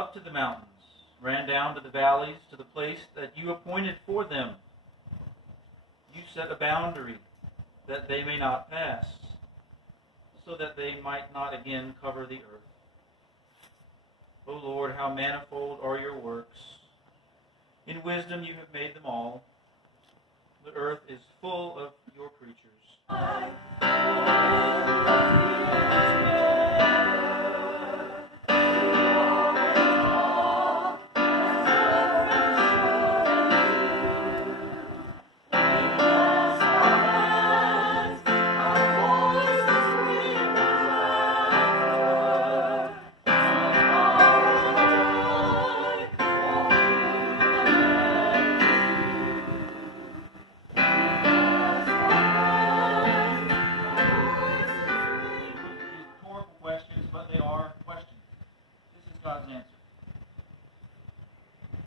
up to the mountains, ran down to the valleys, to the place that you appointed for them. You set a boundary that they may not pass, so that they might not again cover the earth. O Lord, how manifold are your works. In wisdom you have made them all. The earth is full of your creatures.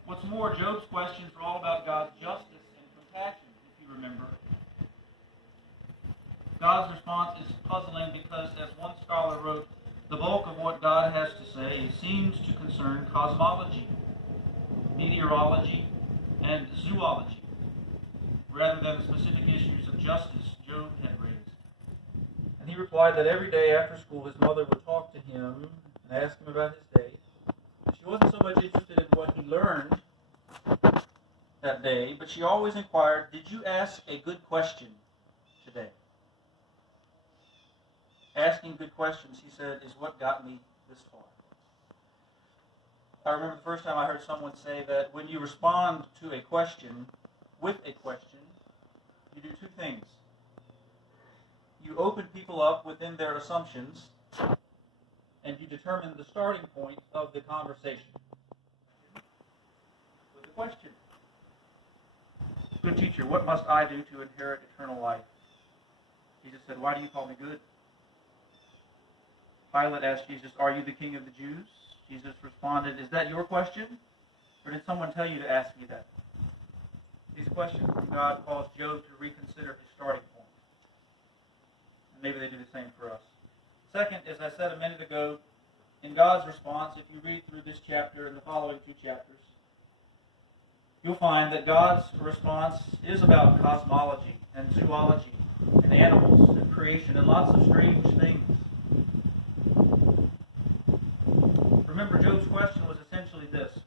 What's more, Job's questions are all about God's justice and compassion, if you remember. God's response is puzzling because, as one scholar wrote, the bulk of what God has to say seems to concern cosmology, meteorology, and zoology, rather than the specific issues of justice Job had raised. And he replied that every day after school his mother would talk to him and ask him about his day. She wasn't so much interested in what he learned that day, but she always inquired, did you ask a good question today? Asking good questions, he said, is what got me this far. I remember the first time I heard someone say that when you respond to a question with a question, you do two things. You open people up within their assumptions, and you determine the starting point of the conversation with a question. Good teacher, what must I do to inherit eternal life? Jesus said, why do you call me good? Pilate asked Jesus, are you the king of the Jews? Jesus responded, is that your question? Or did someone tell you to ask me that? These questions from God caused Job to reconsider his starting point. And maybe they do the same for us. Second, as I said a minute ago, in God's response, if you read through this chapter and the following two chapters, you'll find that God's response is about cosmology and zoology and animals and creation and lots of strange things. Remember, Job's question was essentially this.